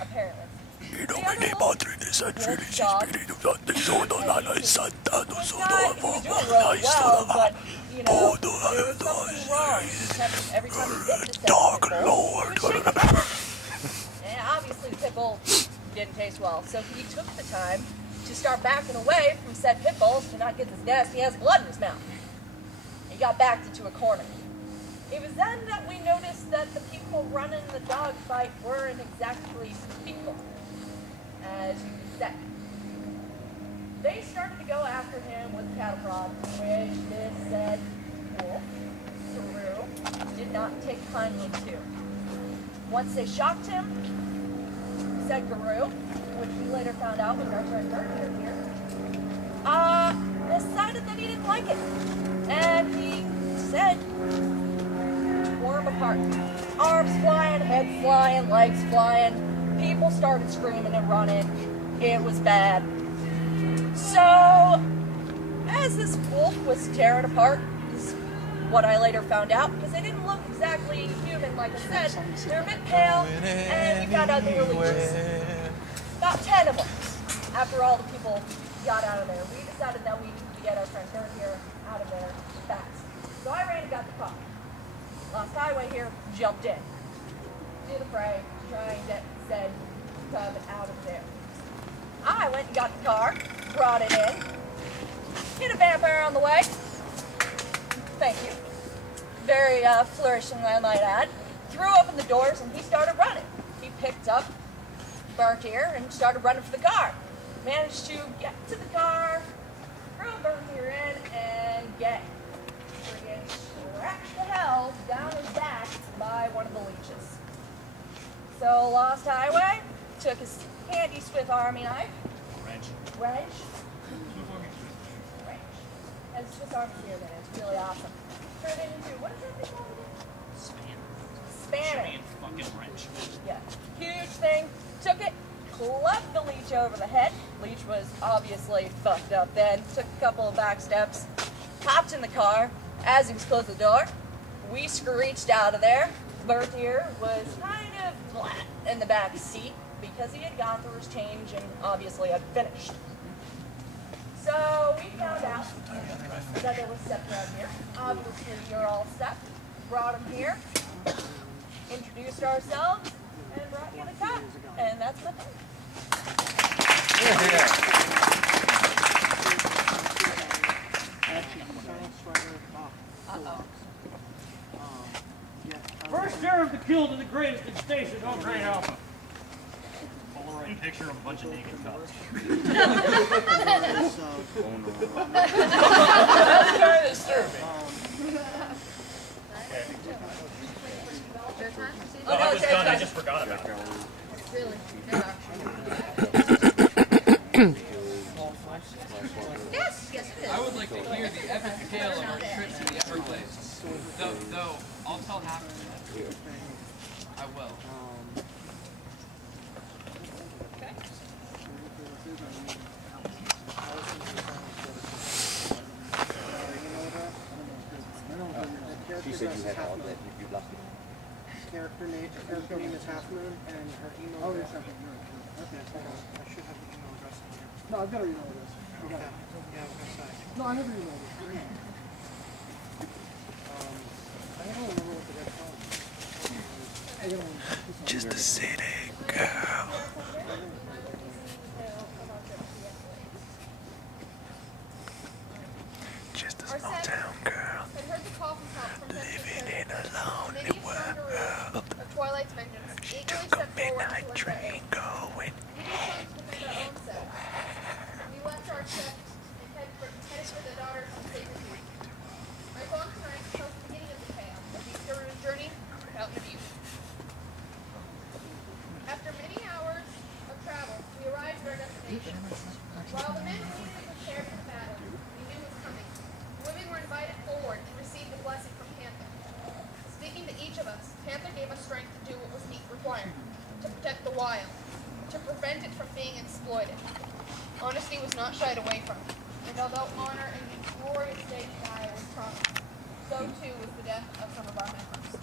apparently. Inomine Madrides and Felices Spiritus Sancti Sono Lana Santa No Sono He was doing really well, but, you know, there was something wrong. Every time he bit the Dark pit bull, Lord. he would shake his head. And obviously the pit bull didn't taste well, so he took the time to start backing away from said pit bulls to not get this nasty ass blood in his mouth. He got backed into a corner. It was then that we noticed that the people running the dog fight weren't exactly people, as you could say. They started to go after him with cattle prod, which this said wolf, Saru, did not take kindly to. Once they shocked him, said Guru, which we later found out was our friend Berkshire here, decided that he didn't like it. And he said, tore him apart. Arms flying, head flying, legs flying. People started screaming and running. It was bad. So, as this wolf was tearing apart, is what I later found out, because they didn't look exactly human, like I said. They were a bit pale, and we found out they were leeches. About 10 of them. After all the people got out of there, we decided that we needed to get our friend Bert here out of there fast. So I ran and got the car. Lost Highway here jumped in. Did the fray, try and get said cub out of there. I went and got the car, brought it in, hit a vampire on the way. Thank you. Very flourishing, I might add. Threw open the doors and he started running. He picked up Bert here and started running for the car. Managed to get to the car, throw Bert here in, and get friggin' scratched the hell down his back by one of the leeches. So Lost Highway took his handy Swiss Army knife. Wrench. Has a Swiss Army spear in it. It's really awesome. Turned it into, what is that thing called again? Spanner. Giant fucking wrench. Yeah. Huge thing. Took it, clubbed the leech over the head. Leech was obviously fucked up then. Took a couple of back steps. Hopped in the car. As he was closing the door, we screeched out of there. Bert here was kind of flat in the back seat because he had gone through his change and obviously had finished. So we found out that there was steps around here. Obviously you're all set. Brought him here, introduced ourselves, and brought you the cop. And that's the thing. Uh-oh. First sheriff to kill to the greatest in station, oh great alpha. Polaroid picture of a bunch of naked cops. That's kind of disturbing. Oh, I was done, I just forgot about it. Really? Yes, yes it is. I would like to hear the epic tale of our trip to the Everglades. Though I'll tell half of it. I will. Okay. She said you had all that. You lost it. Character name is Half Moon, and her email address. Okay, I should have the email address in here. No, I've got her email address. Okay. Yeah, I was gonna say. No, I have her email address. I don't remember what the red phone is. Just a city girl. Just a small town girl. Had heard the coffin pop from Living in a lonely world. of Twilight's vengeance. She Eagerly took a stepped forward midnight to lend train going. We decided to defend our own selves. We left our trip and headed for the daughters of Sacred View. My phone tonight tells the beginning of the tale of the hero's journey without abuse. After many hours of travel, we arrived at our destination. While the men waited and prepared for the battle, we knew it was coming. The women were invited forward and received a blessing from Panther. Speaking to each of us, Panther gave us strength to do what was required, to protect the wild, to prevent it from being exploited. Honesty was not shied away from, and although honor and the glorious day to die was promised, so too was the death of some of our members.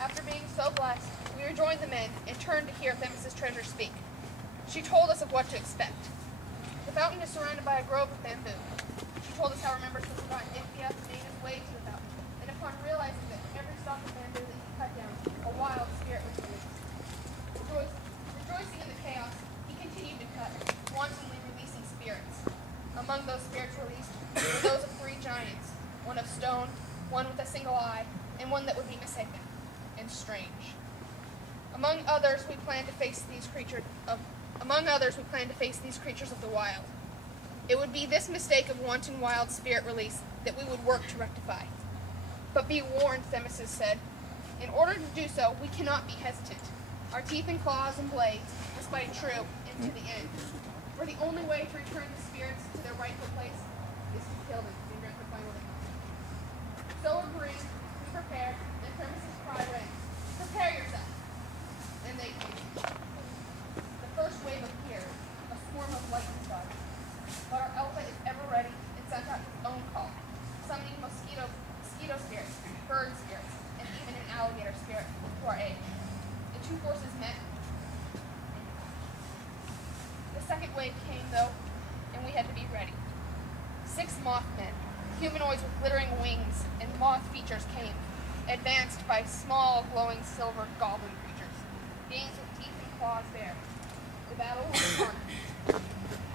After being so blessed, we We rejoined the men and turned to hear Themis' treasure speak. She told us of what to expect. The fountain is surrounded by a grove of bamboo. She told us how our members would forgotten Ichthia made his way to the fountain, and upon realizing that every stalk of bamboo that he cut down, a wild spirit was released. Rejoicing in the chaos, he continued to cut, wantonly releasing spirits. Among those spirits released were those of 3 giants, one of stone, one with a single eye, and one that would be mistaken and strange. Among others, we plan to face these creatures of the wild. It would be this mistake of wanton wild spirit release that we would work to rectify. But be warned, Themis said. In order to do so, we cannot be hesitant. Our teeth and claws and blades must fight true and to the end. For the only way to return the spirits to their rightful place is to kill them and grant the final victory. So agreed, we prepared, and Themis' cry rang, "Prepare yourself!" And they came. The first wave appeared, a swarm of lightning bugs. But our alpha is ever ready and sent out his own call, summoning mosquito spirits, bird spirits, and even an alligator spirit to our aid. The 2 forces met. The second wave came, though, and we had to be ready. 6 Mothmen, humanoids with glittering wings and moth features came, advanced by small, glowing silver goblin creatures, beings with teeth and claws bare. The battle was upon us.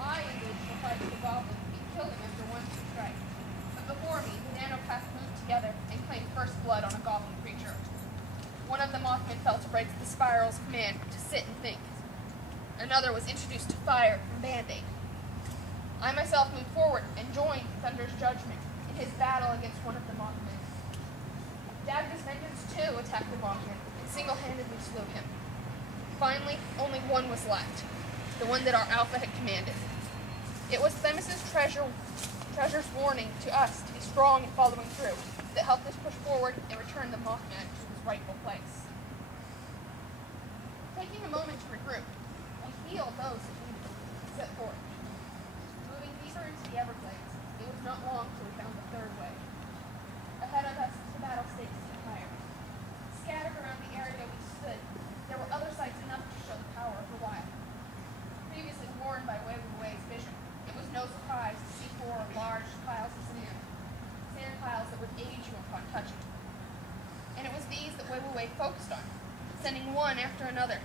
I engaged in the fight with the goblin and killed him after 1 strike. But before me, the nanopaths moved together and claimed first blood on a goblin creature. One of the Mothmen fell to break the spiral's command to sit and think. Another was introduced to fire from Band-Aid. I myself moved forward and joined Thunder's judgment in his battle against one of the Mothmen. Dagna's vengeance too attacked the Mothman and single-handedly slew him. Finally, only one was left, the one that our Alpha had commanded. It was Themis' treasure's warning to us to be strong in following through that helped us push forward and return the Mothman to his rightful place. Taking a moment to regroup, we healed those that needed and set forth. Moving deeper into the Everglades, it was not long till we found the 3rd wave. Ahead of us, the battle stakes seemed higher. Scattered around the area we stood, there were other sights enough to show the power of the wild. Previously warned by Wei-Wu's vision, it was no surprise to see 4 large piles of sand piles that would age you upon touching. And it was these that Wei-Wu focused on, sending one after another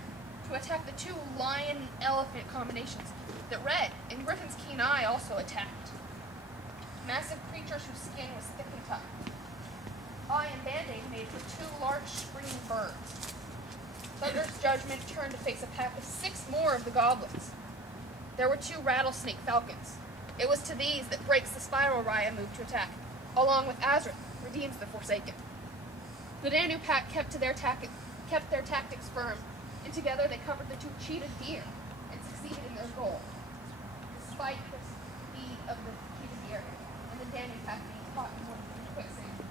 to attack the 2 lion and elephant combinations that Red and Griffin's keen eye also attacked. Massive creatures whose skin was thick and tough. I and Band-Aid made for 2 large springing birds. Thunder's judgment turned to face a pack of 6 more of the goblins. There were 2 rattlesnake falcons. It was to these that Breaks the Spiral Raya moved to attack, along with Azrath, Redeems the Forsaken. The Danu pack kept their tactics firm, and together they covered the 2 cheetah deer and succeeded in their goal, despite the speed of the cheetah deer and the Danu pack being caught in quicksand.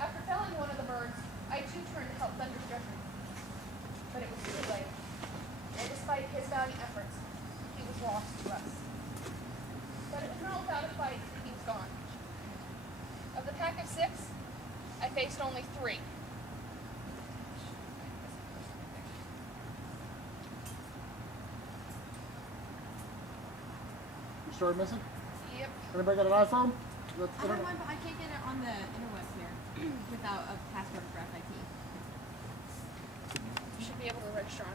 After felling one of the birds, I too turned to help Thunder's judgment, but it was too late, and despite his valiant efforts, he was lost to us. But it was not without a fight that he was gone. Of the pack of 6, I faced only 3. You started missing? Yep. Anybody got an iPhone? I have one, but I can't get it on the interwebs here without a password for FIT. You should be able to register on